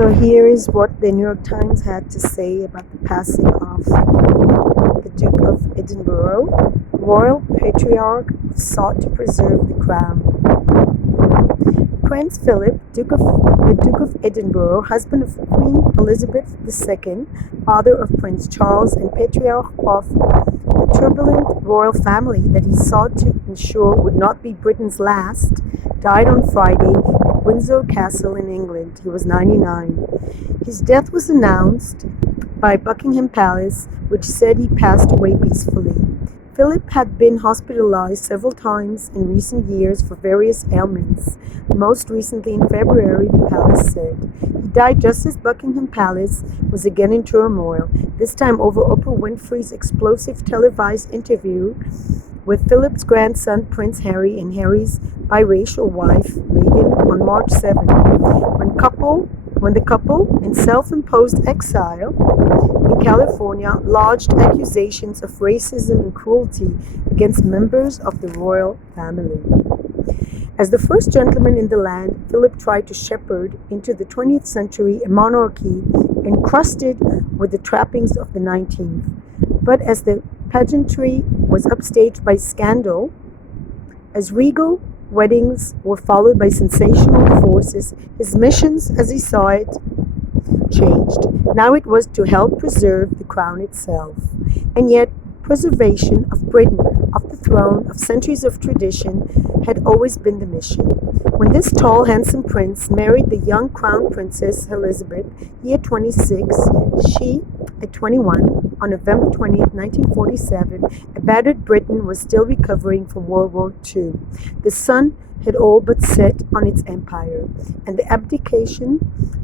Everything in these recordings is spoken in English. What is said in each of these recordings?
So here is what the New York Times had to say about the passing of the Duke of Edinburgh. Royal patriarch sought to preserve the crown. Prince Philip, the Duke of Edinburgh, husband of Queen Elizabeth II, father of Prince Charles, and patriarch of the turbulent royal family that he sought to ensure would not be Britain's last, died on Friday at Windsor Castle in England. He was 99. His death was announced by Buckingham Palace, which said he passed away peacefully. Philip had been hospitalized several times in recent years for various ailments. Most recently in February, the palace said. He died just as Buckingham Palace was again in turmoil, this time over Oprah Winfrey's explosive televised interview with Philip's grandson Prince Harry and Harry's biracial wife Meghan on March 7. When the couple, in self-imposed exile in California, lodged accusations of racism and cruelty against members of the royal family. As the first gentleman in the land, Philip tried to shepherd into the 20th century a monarchy encrusted with the trappings of the 19th. But as the pageantry was upstaged by scandal, as regal weddings were followed by sensational divorces, his missions, as he saw it, changed. Now it was to help preserve the crown itself. And yet, preservation of Britain, of the throne, of centuries of tradition, had always been the mission. When this tall, handsome prince married the young crown princess Elizabeth, he at 26, she at 21, on November 20th, 1947, a battered Britain was still recovering from World War II. The sun had all but set on its empire, and the abdication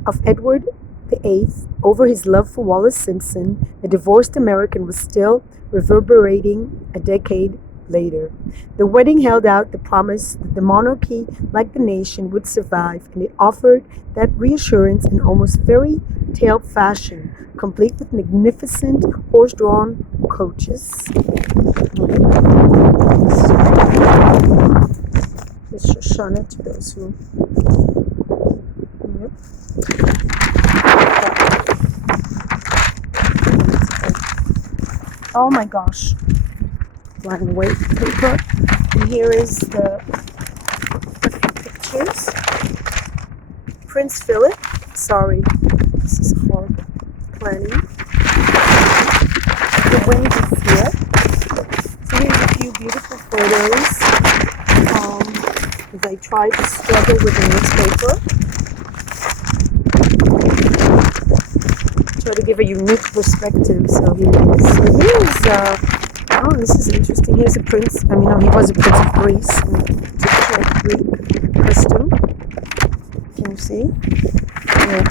of Edward VIII over his love for Wallis Simpson, a divorced American, was still reverberating a decade later. The wedding held out the promise that the monarchy, like the nation, would survive, and it offered that reassurance in almost fairy tale fashion, complete with magnificent horse-drawn coaches. It's Shoshana to those who. Yep. Oh my gosh. Flying away paper. And here is the pictures. Prince Philip. Sorry, this is horrible planning. The wind is here. So here's a few beautiful photos. As I try to struggle with the newspaper. Try to give a unique perspective. So here it is. So here's oh, this is interesting. Here's a prince. He was a prince of Greece. Typical Greek custom. Can you see? Yeah.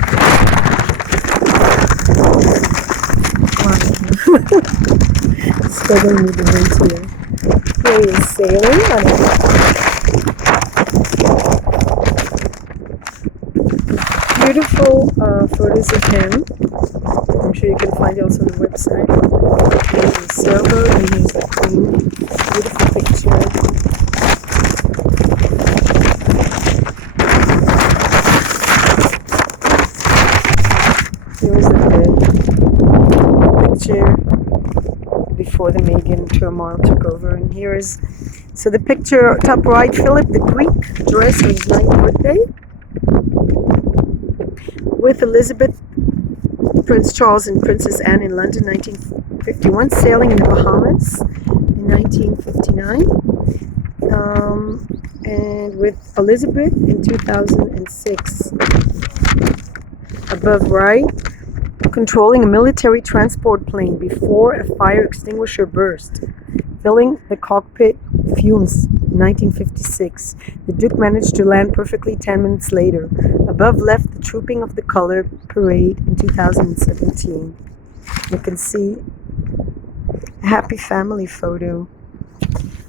Struggling with the wind here. Here he is sailing on it. Beautiful photos of him. I'm sure you can find it also on the website. Here's the sailboat and here's the queen. Beautiful picture. Here's the picture before the Meghan turmoil took over. And here is, so the picture top right, Philip the Greek, dressed on his 9th birthday, with Elizabeth, Prince Charles and Princess Anne in London 1951, sailing in the Bahamas in 1959, and with Elizabeth in 2006. Above right, controlling a military transport plane before a fire extinguisher burst, filling the cockpit fumes in 1956. The Duke managed to land perfectly 10 minutes later. Above left, the Trooping of the Color parade in 2017. You can see a happy family photo.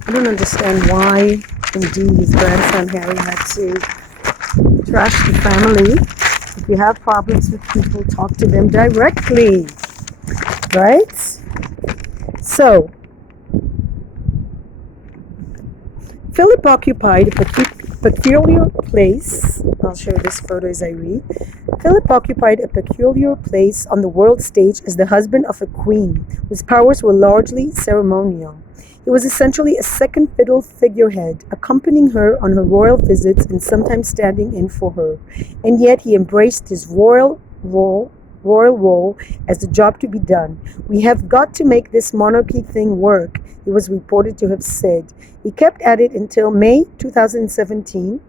I don't understand why, indeed, his grandson Harry had to trash the family. If you have problems with people, talk to them directly, right? So, Philip occupied a peculiar place. I'll show this photo as I read. Philip occupied a peculiar place on the world stage as the husband of a queen, whose powers were largely ceremonial. He was essentially a second fiddle figurehead, accompanying her on her royal visits and sometimes standing in for her. And yet he embraced his royal role as the job to be done. "We have got to make this monarchy thing work," he was reported to have said. He kept at it until May 2017,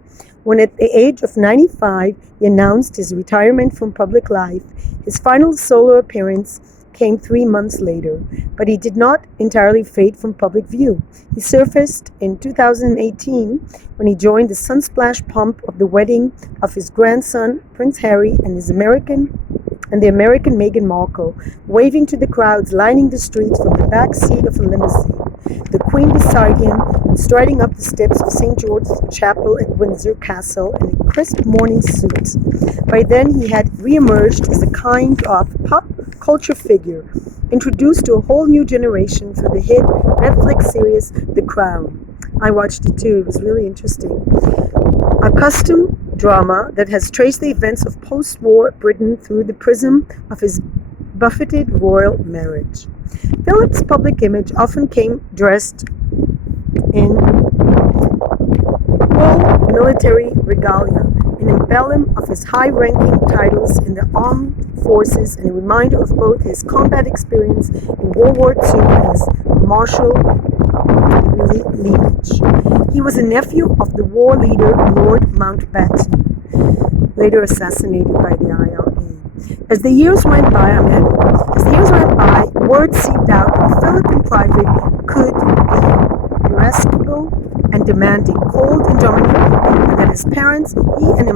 when at the age of 95, he announced his retirement from public life. His final solo appearance came 3 months later, but he did not entirely fade from public view. He surfaced in 2018 when he joined the sunsplash pomp of the wedding of his grandson, Prince Harry, and the American Meghan Markle, waving to the crowds lining the streets from the back seat of a limousine, the Queen beside him, and striding up the steps of St. George's Chapel at Windsor Castle in a crisp morning suit. By then, he had re-emerged as a kind of pop culture figure, introduced to a whole new generation through the hit Netflix series The Crown. I watched it too. It was really interesting. A custom drama that has traced the events of post-war Britain through the prism of his buffeted royal marriage. Philip's public image often came dressed in full military regalia, an emblem of his high-ranking titles in the armed forces and a reminder of both his combat experience in World War II and his martial lineage. He was a nephew of the war leader Lord Mountbatten, later assassinated by the IRA. As the years went by, word seeped out that Philip in private could be irascible and demanding, cold and domineering, and that his parents, he and an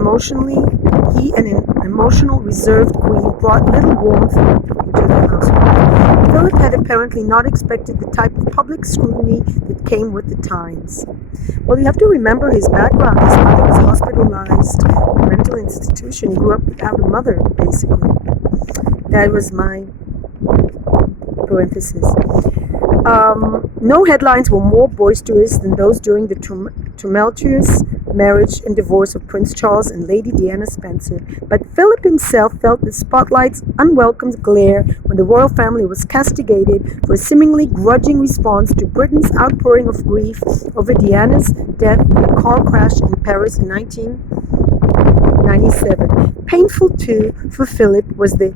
emotional, reserved queen, brought little warmth into their household. Philip had apparently not expected the type of public scrutiny that came with the times. Well, you have to remember his background. His mother was hospitalized in a mental institution. He grew up without a mother, basically. That was my parenthesis. No headlines were more boisterous than those during the tumultuous marriage and divorce of Prince Charles and Lady Diana Spencer, but Philip himself felt the spotlight's unwelcome glare when the royal family was castigated for a seemingly grudging response to Britain's outpouring of grief over Diana's death in a car crash in Paris in 1997. Painful too for Philip was the